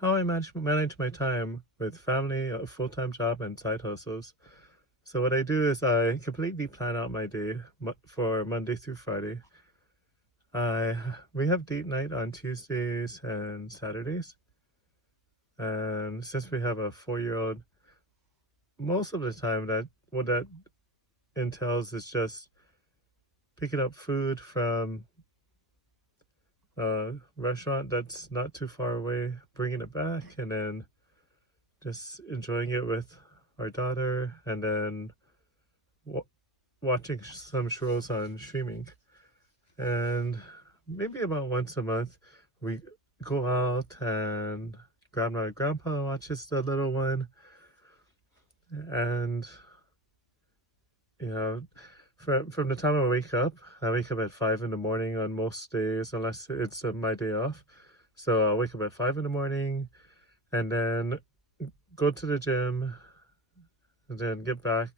how I manage my time with family, a full-time job, and side hustles. So what I do is I completely plan out my day for Monday through Friday. We have date night on Tuesdays and Saturdays, and since we have a 4-year-old, most of the time that entails is just picking up food from a restaurant that's not too far away, bringing it back, and then just enjoying it with our daughter, and then w- watching some shows on streaming. And maybe about once a month, we go out and grandma and grandpa watches the little one. And, you know, from the time I wake up at 5 in the morning on most days, unless it's my day off. So I'll wake up at 5 in the morning and then go to the gym and then get back.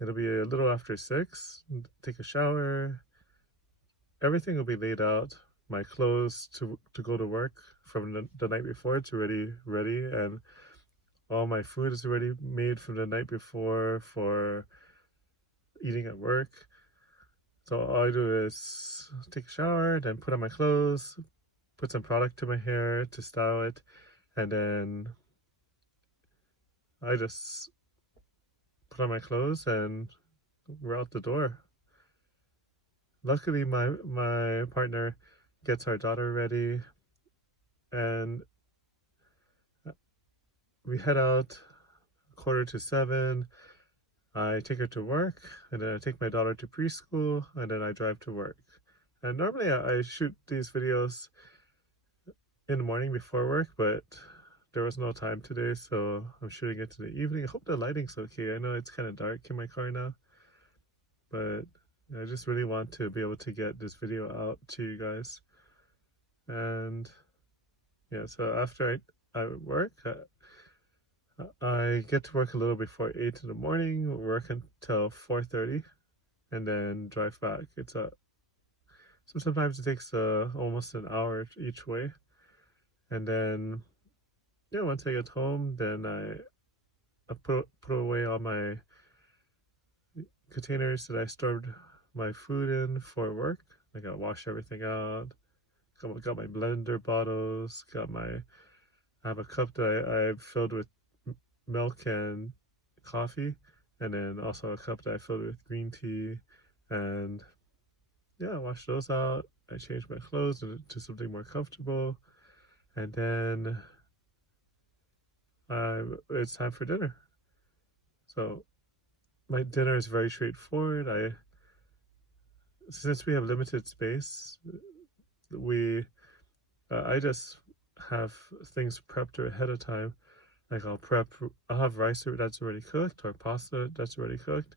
It'll be a little after 6, take a shower. Everything will be laid out. My clothes to go to work from the night before, it's already ready, and all my food is already made from the night before for eating at work. So all I do is take a shower, then put on my clothes, put some product to my hair to style it, and then I just put on my clothes and we're out the door. Luckily, my partner gets our daughter ready, and we head out 6:45. I take her to work, and then I take my daughter to preschool, and then I drive to work. And normally I shoot these videos in the morning before work, but there was no time today, so I'm shooting it in the evening. I hope the lighting's okay. I know it's kind of dark in my car now, but I just really want to be able to get this video out to you guys. And yeah, so after I work, I get to work a little before 8 in the morning, work until 4:30, and then drive back. So sometimes it takes almost an hour each way. And then yeah, once I get home, then I put away all my containers that I stored my food in for work. I gotta wash everything out. Got my blender bottles. I have a cup that I filled with milk and coffee, and then also a cup that I filled with green tea. And yeah, I washed those out. I changed my clothes into something more comfortable, and then it's time for dinner. So my dinner is very straightforward. Since we have limited space, we I just have things prepped ahead of time. Like I'll have rice that's already cooked or pasta that's already cooked.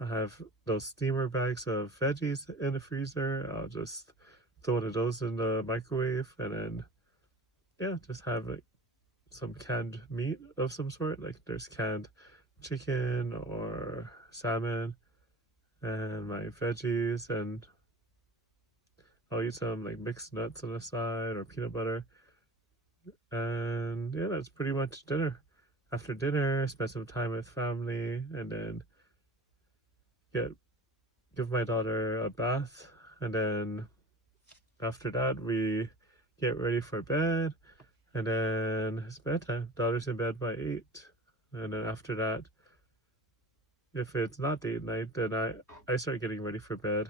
I have those steamer bags of veggies in the freezer. I'll just throw one of those in the microwave, and then yeah, just have like some canned meat of some sort. Like there's canned chicken or salmon, and my veggies, and I'll eat some like mixed nuts on the side or peanut butter. And yeah, that's pretty much dinner. After dinner, spend some time with family, and then get give my daughter a bath, and then after that we get ready for bed, and then it's bedtime. Daughter's in bed by 8, and then after that, if it's not date night, then I start getting ready for bed,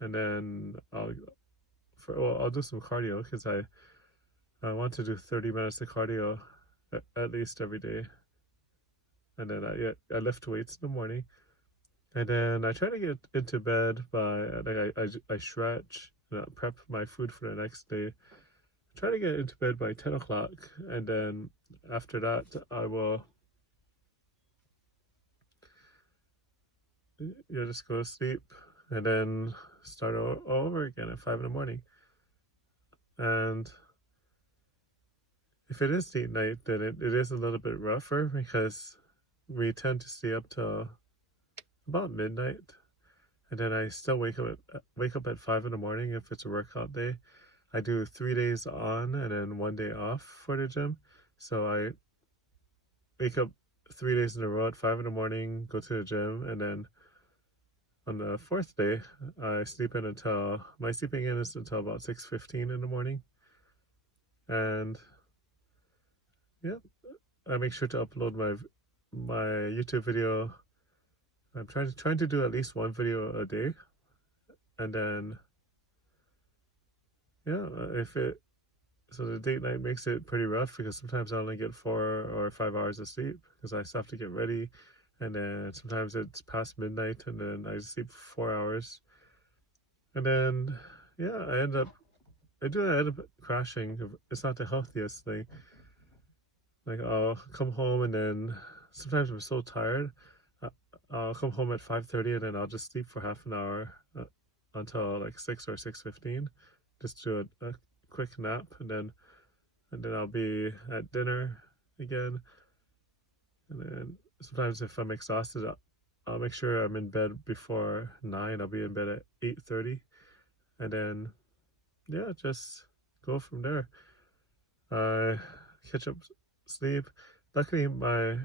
and then I'll do some cardio because I want to do 30 minutes of cardio at least every day, and then I lift weights in the morning, and then I try to get into bed by like I stretch and I prep my food for the next day. I try to get into bed by 10 o'clock, and then after that I will just go to sleep, and then start all over again at 5 in the morning. And if it is date night, then it is a little bit rougher because we tend to stay up till about midnight, and then I still wake up at 5 in the morning if it's a workout day. I do 3 days on and then 1 day off for the gym. So I wake up 3 days in a row at 5 in the morning, go to the gym, and then on the fourth day, I sleep in until my sleeping in is until about 6:15 in the morning, and yeah, I make sure to upload my YouTube video. I'm trying to do at least one video a day, and then yeah, if it so the date night makes it pretty rough because sometimes I only get 4 or 5 hours of sleep because I still have to get ready, and then sometimes it's past midnight and then I sleep 4 hours, and then yeah, I end up crashing. It's not the healthiest thing. Like I'll come home and then sometimes I'm so tired. uh, I'll come home at 5:30 and then I'll just sleep for half an hour until like 6 or 6:15, just do a quick nap, and then I'll be at dinner again. And then sometimes if I'm exhausted, I'll make sure I'm in bed before 9. I'll be in bed at 8:30, and then yeah, just go from there. I catch up sleep. Luckily, my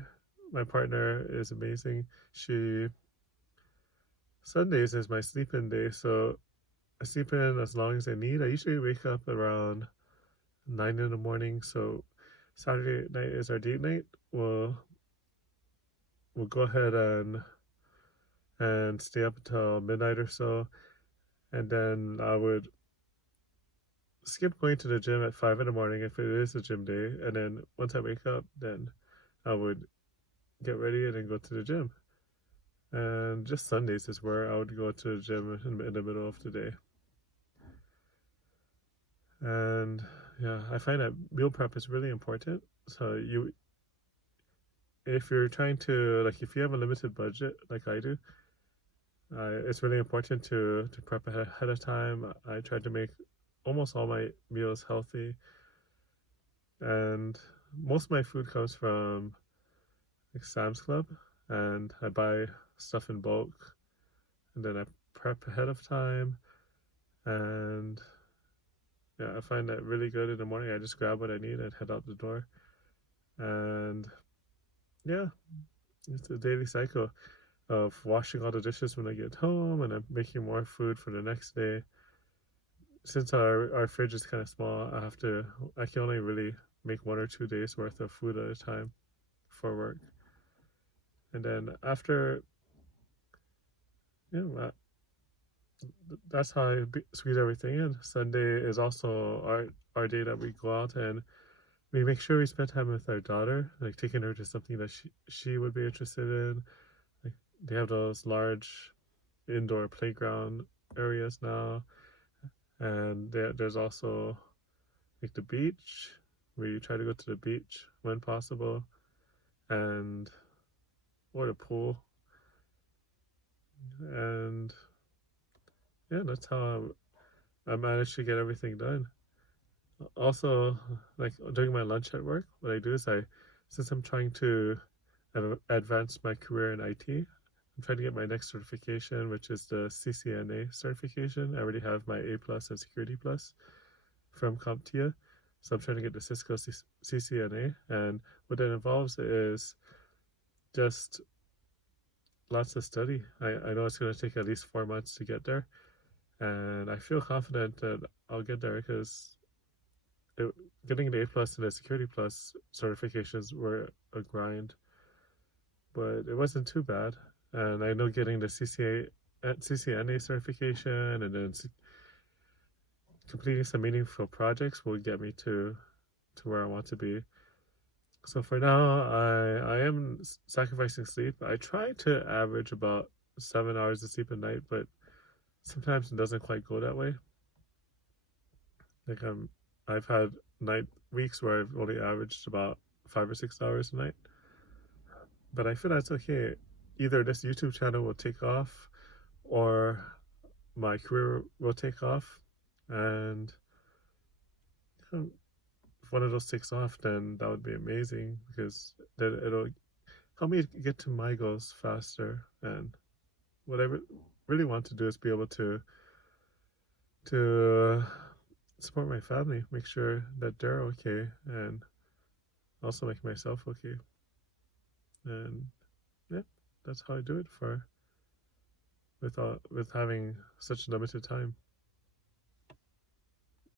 partner is amazing. She Sundays is my sleep-in day, so I sleep in as long as I need. I usually wake up around 9 in the morning. So Saturday night is our date night. We'll go ahead and stay up until midnight or so, and then I would skip going to the gym at 5 in the morning if it is a gym day, and then once I wake up, then I would get ready and then go to the gym. And just Sundays is where I would go to the gym in the middle of the day. And yeah, I find that meal prep is really important. So if you're trying to, like, if you have a limited budget like I do, it's really important to prep ahead of time. I try to make almost all my meals healthy, and most of my food comes from like Sam's Club, and I buy stuff in bulk, and then I prep ahead of time, and yeah, I find that really good in the morning. I just grab what I need and head out the door, and yeah, it's a daily cycle of washing all the dishes when I get home, and I'm making more food for the next day. Since our fridge is kind of small, I can only really make 1 or 2 days worth of food at a time for work. And then after, yeah, that's how I squeeze everything in. Sunday is also our day that we go out and we make sure we spend time with our daughter, like taking her to something that she would be interested in. Like they have those large indoor playground areas now, and there's also like the beach. We try to go to the beach when possible, and or the pool, and yeah, that's how I managed to get everything done. Also, like during my lunch at work, what I do is since I'm trying to advance my career in IT, I'm trying to get my next certification, which is the CCNA certification. I already have my A plus and Security plus from CompTIA, so I'm trying to get the Cisco CCNA, and what that involves is just lots of study. I know it's going to take at least 4 months to get there, and I feel confident that I'll get there because getting the A plus and the Security plus certifications were a grind, but it wasn't too bad. And I know getting the CCNA certification and then completing some meaningful projects will get me to where I want to be. So for now, I am sacrificing sleep. I try to average about 7 hours of sleep a night, but sometimes it doesn't quite go that way. Like I've had night weeks where I've only averaged about 5 or 6 hours a night, but I feel that's okay. Either this YouTube channel will take off, or my career will take off, and if one of those takes off, then that would be amazing because then it'll help me get to my goals faster. And what I really want to do is be able to support my family, make sure that they're okay, and also make myself okay. And yeah, that's how I do it with having such limited time.